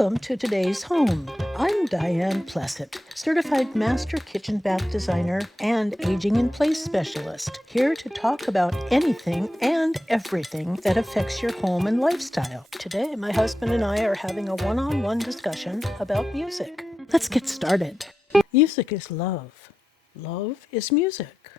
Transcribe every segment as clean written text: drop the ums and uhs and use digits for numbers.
Welcome to today's home. I'm Diane Plesset, certified master kitchen bath designer and aging in place specialist, here to talk about anything and everything that affects your home and lifestyle. Today, my husband and I are having a one-on-one discussion about music. Let's get started. Music is love. Love is music.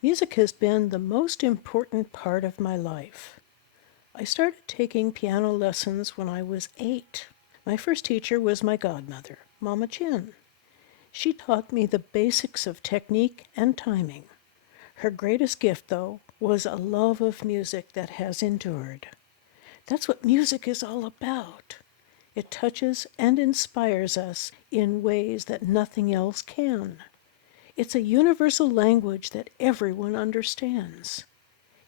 Music has been the most important part of my life. I started taking piano lessons when I was 8. My first teacher was my godmother, Mama Chin. She taught me the basics of technique and timing. Her greatest gift, though, was a love of music that has endured. That's what music is all about. It touches and inspires us in ways that nothing else can. It's a universal language that everyone understands.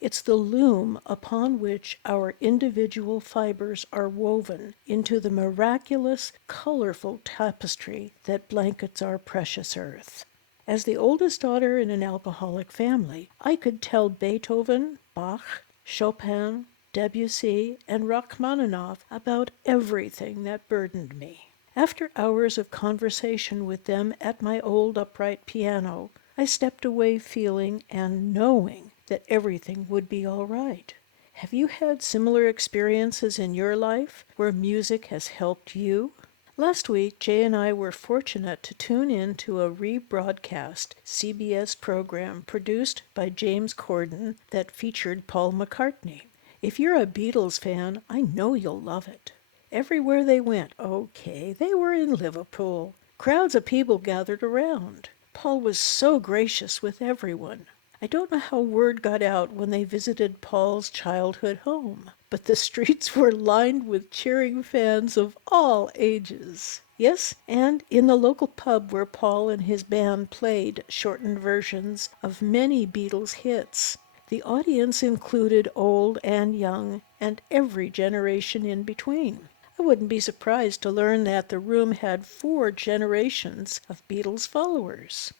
It's the loom upon which our individual fibers are woven into the miraculous, colorful tapestry that blankets our precious earth. As the oldest daughter in an alcoholic family, I could tell Beethoven, Bach, Chopin, Debussy, and Rachmaninoff about everything that burdened me. After hours of conversation with them at my old upright piano, I stepped away feeling and knowing that everything would be all right. Have you had similar experiences in your life where music has helped you? Last week, Jay and I were fortunate to tune in to a rebroadcast CBS program produced by James Corden that featured Paul McCartney. If you're a Beatles fan, I know you'll love it. Everywhere they went, they were in Liverpool. Crowds of people gathered around. Paul was so gracious with everyone. I don't know how word got out when they visited Paul's childhood home, but the streets were lined with cheering fans of all ages. Yes, and in the local pub where Paul and his band played shortened versions of many Beatles hits. The audience included old and young, and every generation in between. I wouldn't be surprised to learn that the room had 4 generations of Beatles followers.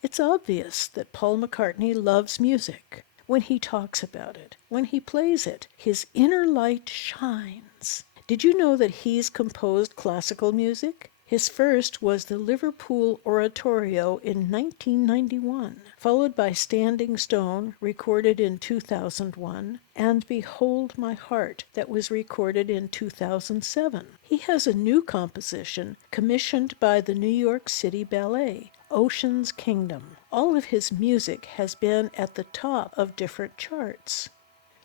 It's obvious that Paul McCartney loves music. When he talks about it, when he plays it, his inner light shines. Did you know that he's composed classical music? His first was the Liverpool Oratorio in 1991, followed by Standing Stone, recorded in 2001, and Behold My Heart, that was recorded in 2007. He has a new composition commissioned by the New York City Ballet, Ocean's Kingdom. All of his music has been at the top of different charts.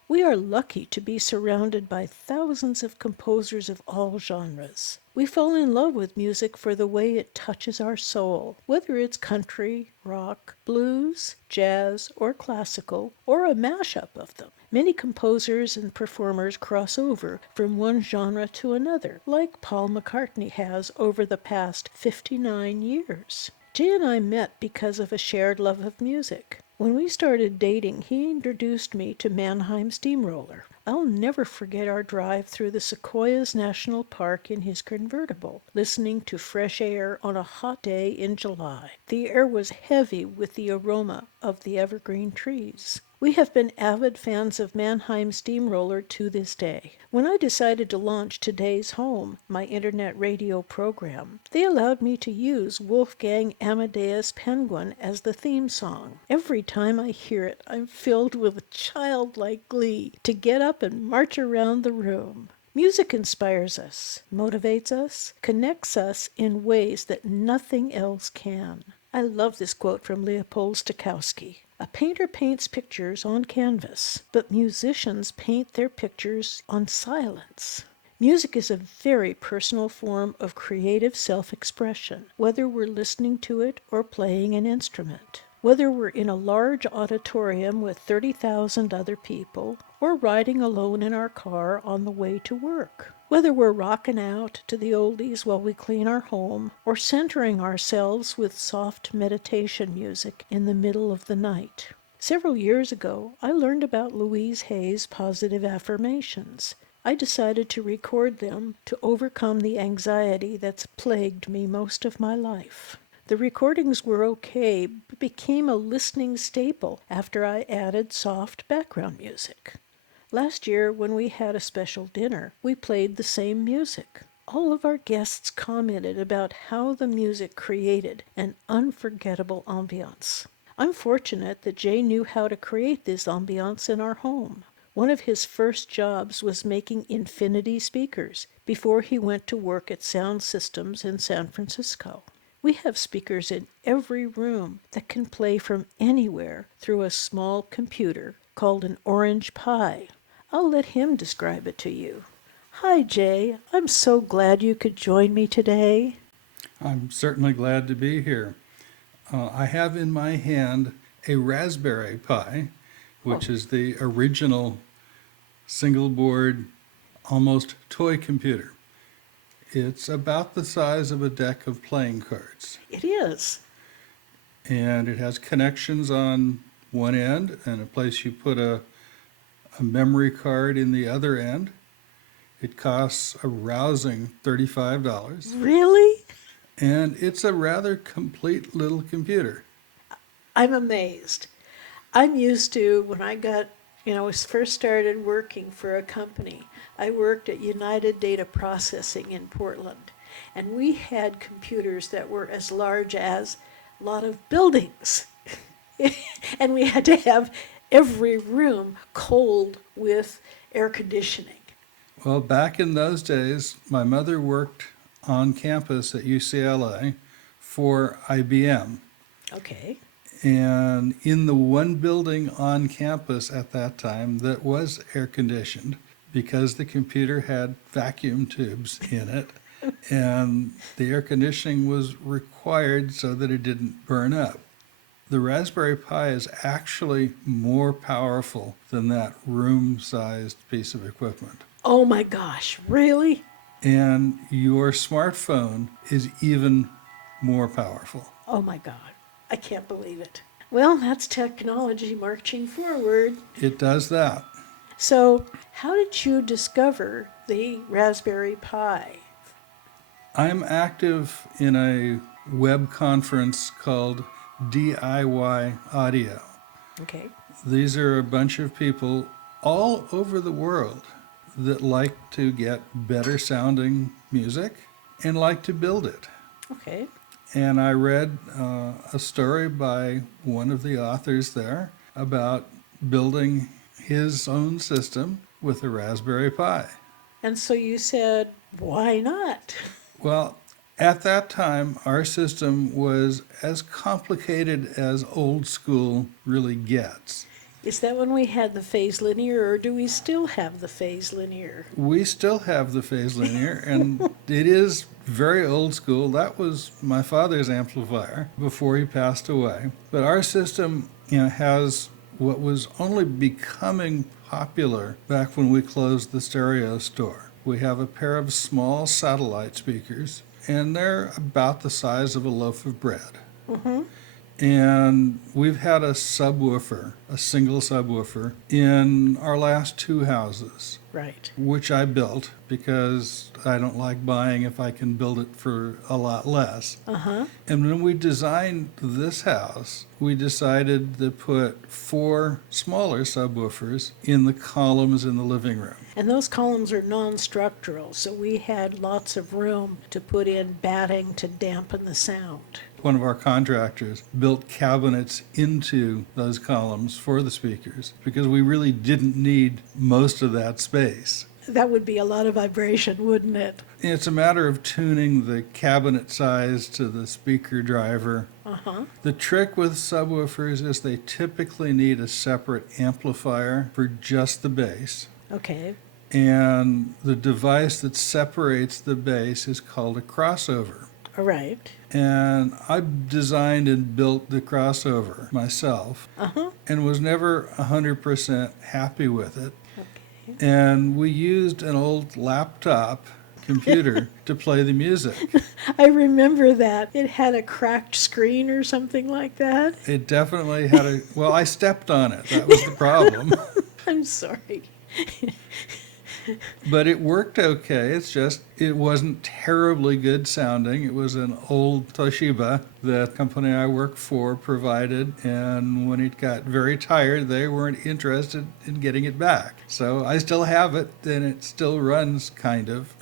We are lucky to be surrounded by thousands of composers of all genres. We fall in love with music for the way it touches our soul, whether it's country, rock, blues, jazz, or classical, or a mashup of them. Many composers and performers cross over from one genre to another, like Paul McCartney has over the past 59 years. Jay and I met because of a shared love of music. When we started dating, he introduced me to Mannheim Steamroller. I'll never forget our drive through the Sequoias National Park in his convertible, listening to fresh air on a hot day in July. The air was heavy with the aroma of the evergreen trees. We have been avid fans of Mannheim Steamroller to this day. When I decided to launch Today's Home, my internet radio program, they allowed me to use Wolfgang Amadeus Penguin as the theme song. Every time I hear it, I'm filled with childlike glee to get up and march around the room. Music inspires us, motivates us, connects us in ways that nothing else can. I love this quote from Leopold Stokowski. A painter paints pictures on canvas, but musicians paint their pictures on silence. Music is a very personal form of creative self-expression, whether we're listening to it or playing an instrument. Whether we're in a large auditorium with 30,000 other people, or riding alone in our car on the way to work. Whether we're rocking out to the oldies while we clean our home, or centering ourselves with soft meditation music in the middle of the night. Several years ago, I learned about Louise Hay's positive affirmations. I decided to record them to overcome the anxiety that's plagued me most of my life. The recordings were okay, but became a listening staple after I added soft background music. Last year, when we had a special dinner, we played the same music. All of our guests commented about how the music created an unforgettable ambiance. I'm fortunate that Jay knew how to create this ambiance in our home. One of his first jobs was making infinity speakers before he went to work at Sound Systems in San Francisco. We have speakers in every room that can play from anywhere through a small computer called an Orange Pi. I'll let him describe it to you. Hi, Jay. I'm so glad you could join me today. I'm certainly glad to be here. I have in my hand a Raspberry Pi, Oh, which is the original single board, almost toy computer. It's about the size of a deck of playing cards, it is. and it has connections on one end and a place you put a memory card in the other end. It costs a rousing $35, Really? and it's a rather complete little computer. I'm amazed. I'm used to when was first started working for a company. I worked at United Data Processing in Portland, and we had computers that were as large as a lot of buildings. And we had to have every room cold with air conditioning. Well, back in those days, my mother worked on campus at UCLA for IBM. Okay. And in the one building on campus at that time that was air conditioned, because the computer had vacuum tubes in it, and the air conditioning was required so that it didn't burn up. The Raspberry Pi is actually more powerful than that room-sized piece of equipment. Oh my gosh, really? And your smartphone is even more powerful. Oh my God, I can't believe it. Well, that's technology marching forward. It does that. So, how did you discover the Raspberry Pi? I'm active in a web conference called DIY Audio. Okay. These are a bunch of people all over the world that like to get better sounding music and like to build it. Okay. And I read a story by one of the authors there about building his own system with a Raspberry Pi. And so you said, why not? Well, at that time, our system was as complicated as old school really gets. Is that when we had the phase linear, or do we still have the phase linear? We still have the phase linear, and it is very old school. That was my father's amplifier before he passed away. But our system, has what was only becoming popular back when we closed the stereo store. We have a pair of small satellite speakers, and they're about the size of a loaf of bread. Mm-hmm. And we've had a subwoofer, a single subwoofer, in our last two houses, Right. which I built because I don't like buying if I can build it for a lot less. Uh-huh. And when we designed this house, we decided to put four smaller subwoofers in the columns in the living room. And those columns are non-structural, so we had lots of room to put in batting to dampen the sound. One of our contractors built cabinets into those columns for the speakers because we really didn't need most of that space. That would be a lot of vibration, wouldn't it? It's a matter of tuning the cabinet size to the speaker driver. Uh-huh. The trick with subwoofers is they typically need a separate amplifier for just the bass. Okay. And the device that separates the bass is called a crossover. All right. And I designed and built the crossover myself Uh-huh. and was never 100% happy with it. Okay. And we used an old laptop computer to play the music. I remember that. It had a cracked screen or something like that. It definitely had I stepped on it. That was the problem. I'm sorry. But it worked okay. It's just, it wasn't terribly good sounding. It was an old Toshiba that the company I worked for provided, and when it got very tired, they weren't interested in getting it back. So I still have it, and it still runs, kind of.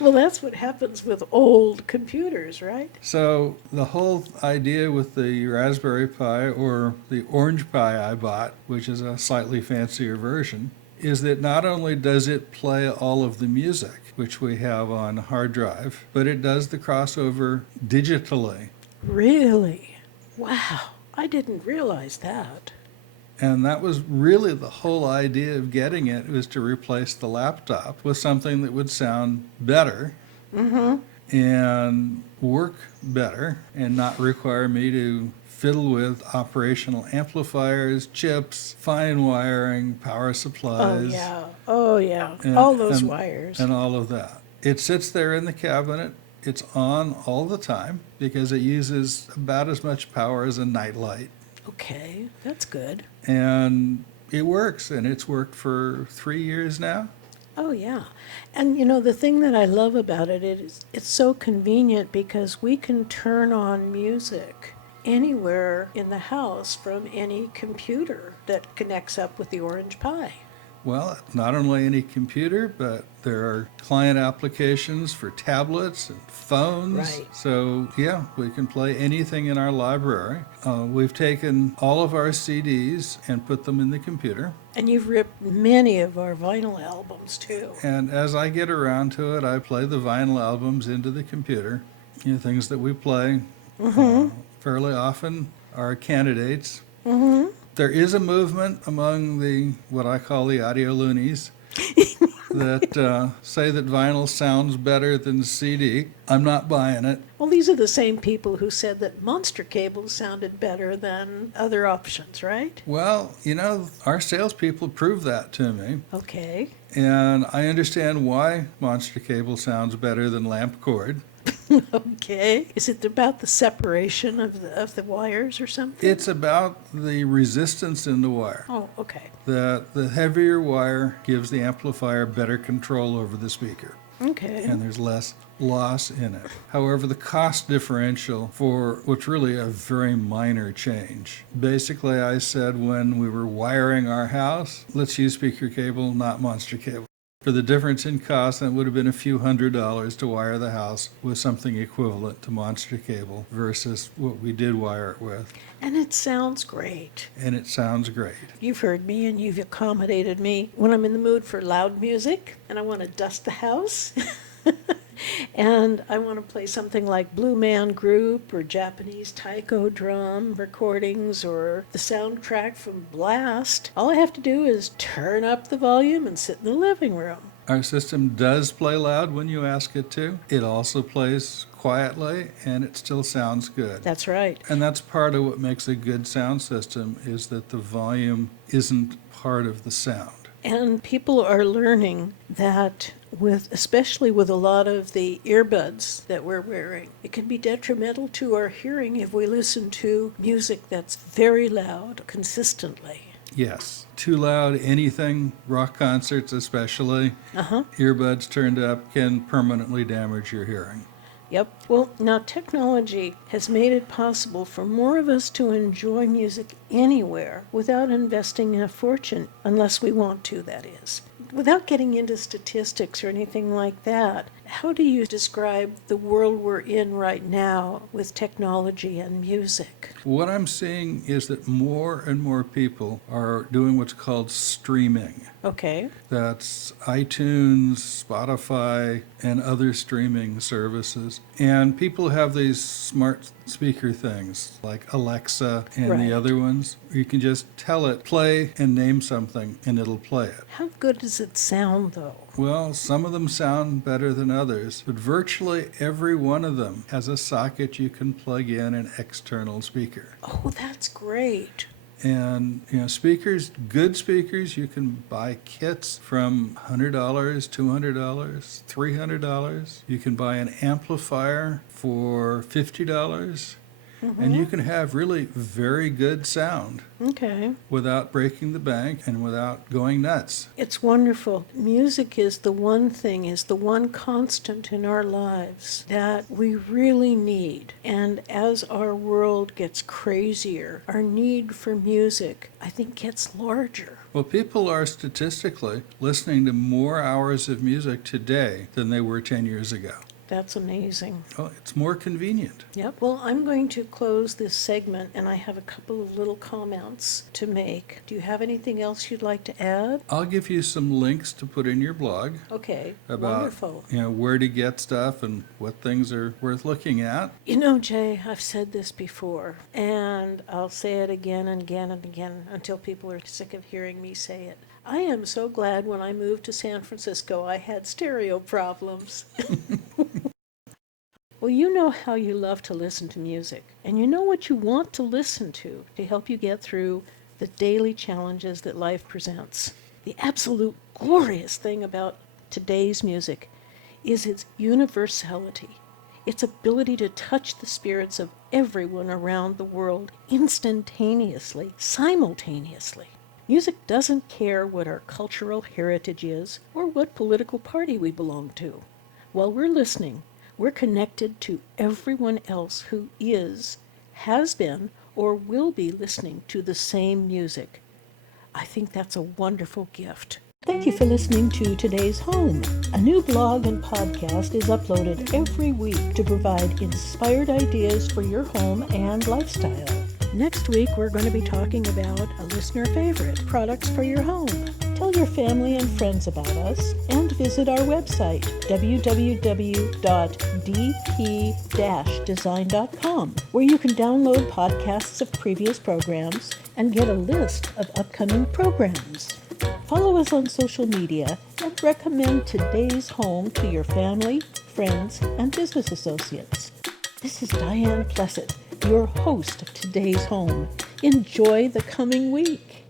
Well, that's what happens with old computers, right? So the whole idea with the Raspberry Pi or the Orange Pi I bought, which is a slightly fancier version, is that not only does it play all of the music, which we have on hard drive, but it does the crossover digitally. Really? Wow, I didn't realize that. And that was really the whole idea of getting it, was to replace the laptop with something that would sound better Mm-hmm. and work better and not require me to fiddle with operational amplifiers, chips, fine wiring, power Oh, supplies, yeah. Oh, yeah. and, All those and, wires. and all of that. It sits there in the cabinet. It's on all the time because it uses about as much power as a nightlight. Okay, that's good. And it works, and it's worked for 3 years now. Oh, yeah. And the thing that I love about it is it's so convenient because we can turn on music anywhere in the house from any computer that connects up with the Orange Pi. Well, not only any computer, but there are client applications for tablets and phones. Right. So, yeah, we can play anything in our library. We've taken all of our CDs and put them in the computer. And you've ripped many of our vinyl albums too. And as I get around to it, I play the vinyl albums into the computer. Things that we play fairly often are candidates. Mm-hmm. There is a movement among the what I call the audio loonies that say that vinyl sounds better than CD. I'm not buying it. Well, these are the same people who said that monster cables sounded better than other options, right? Well, our salespeople prove that to me, Okay. and I understand why monster cable sounds better than lamp cord. Okay. Is it about the separation of the wires or something? It's about the resistance in the wire. Oh, okay. That the heavier wire gives the amplifier better control over the speaker, Okay. and there's less loss in it. However, the cost differential for what's really a very minor change. Basically, I said when we were wiring our house, let's use speaker cable, not monster cable. For the difference in cost, that would have been a few $100s to wire the house with something equivalent to monster cable versus what we did wire it with. And it sounds great. And it sounds great. You've heard me and you've accommodated me when I'm in the mood for loud music and I want to dust the house. And I want to play something like Blue Man Group or Japanese taiko drum recordings or the soundtrack from Blast. All I have to do is turn up the volume and sit in the living room. Our system does play loud when you ask it to. It also plays quietly, and it still sounds good. That's right. And that's part of what makes a good sound system, is that the volume isn't part of the sound. And people are learning that especially with a lot of the earbuds that we're wearing, it can be detrimental to our hearing if we listen to music that's very loud consistently. Yes. Too loud, anything, rock concerts especially, earbuds turned up can permanently damage your hearing. Yep. Well, now technology has made it possible for more of us to enjoy music anywhere without investing in a fortune, unless we want to, that is. Without getting into statistics or anything like that, how do you describe the world we're in right now with technology and music? What I'm seeing is that more and more people are doing what's called streaming. Okay. That's iTunes, Spotify, and other streaming services. And people have these smart speaker things like Alexa and Right. the other ones. You can just tell it, play and name something, and it'll play it. How good does it sound, though? Well, some of them sound better than others, but virtually every one of them has a socket you can plug in an external speaker. Oh, that's great. And, speakers, good speakers, you can buy kits from $100, $200, $300. You can buy an amplifier for $50. and you can have really very good sound Okay. without breaking the bank and without going nuts. It's wonderful. Music is the one thing, is the one constant in our lives that we really need. And as our world gets crazier, our need for music, I think, gets larger. Well, people are statistically listening to more hours of music today than they were 10 years ago. That's amazing. Well, it's more convenient. Yep. Well, I'm going to close this segment, and I have a couple of little comments to make. Do you have anything else you'd like to add? I'll give you some links to put in your blog Okay. about Wonderful. Where to get stuff and what things are worth looking at. You know, Jay, I've said this before, and I'll say it again and again and again until people are sick of hearing me say it. I am so glad when I moved to San Francisco I had stereo problems. Well, you know how you love to listen to music, and you know what you want to listen to help you get through the daily challenges that life presents. The absolute glorious thing about today's music is its universality, its ability to touch the spirits of everyone around the world instantaneously, simultaneously. Music doesn't care what our cultural heritage is or what political party we belong to. While we're listening, we're connected to everyone else who is, has been, or will be listening to the same music. I think that's a wonderful gift. Thank you for listening to Today's Home. A new blog and podcast is uploaded every week to provide inspired ideas for your home and lifestyle. Next week, we're going to be talking about a listener favorite, products for your home. Tell your family and friends about us and visit our website, www.dp-design.com, where you can download podcasts of previous programs and get a list of upcoming programs. Follow us on social media and recommend Today's Home to your family, friends, and business associates. This is Diane Plesset, your host of Today's Home. Enjoy the coming week.